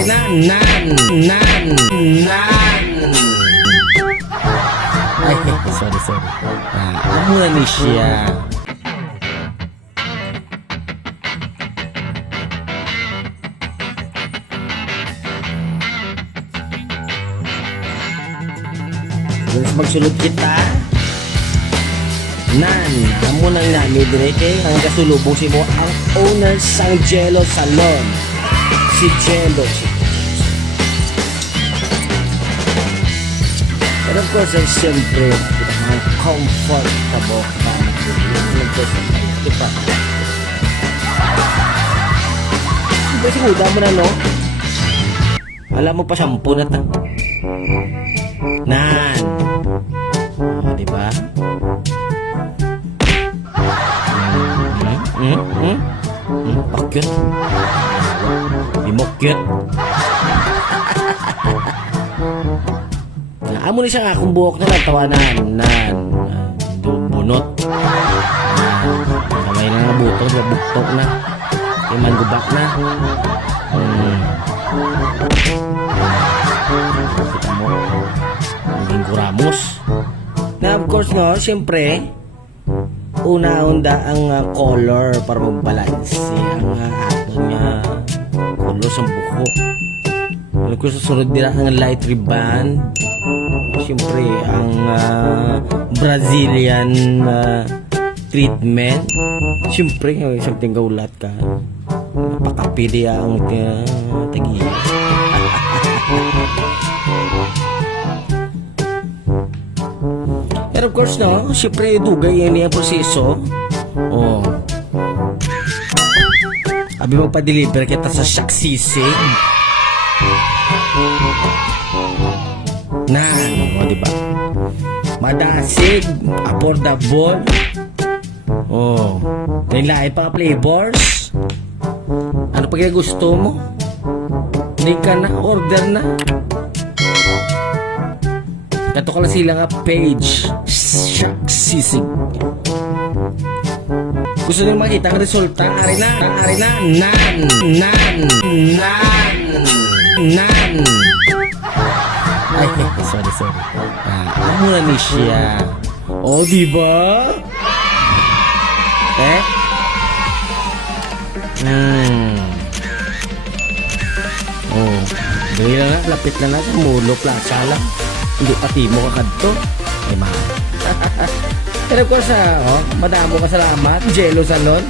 ari na, nan. Ay, sorry. Muna ni siya. Gusto magsulod kita. Nan, amo nang nami direte ang kasulubong si mo ang owner sang Jello Salon. Si Jello. Pero of course, ay siyempre, ang comfortable ka na diba? Diba siguda mo na, no? Alam mo pa, shampoo na ta. Nan. Diba? Pakit. Di mo cute. Amo ni siya nga kung buhok na lang tawanan. Bunot. Kamay na nga butong, buktok na. Iman gubak na. Kita mo. Naging kuramos. Na of course no, siyempre, una-unda ang color para mag-balance ang aton color sa buko. Ano ko susunod nila ang light ribbon. Siyempre ang Brazilian treatment. Siyempre something gaulat ka. Napakapili ang tagi. Pero of course no, siyempre dugay yan yung proseso. Oh. Abi magpa-deliver kita sa Shaksisig. Na, o diba? Madasig, affordable. Oh, lain-lain pa flavors. Ano pa kaya gusto mo? Hindi ka na, order na. Kato ka lang sila nga page Shaksisig. Gusto nyo makita ang resulta? Ari na, nan. Ay, sorry. Amo na ni siya. O, diba? Oh, dali lang na, lapit na sa mulo, plaza lang. Hindi pati mo kakadto. Ay, mahal. Pero of course, madamo ka salamat, Jello Salon.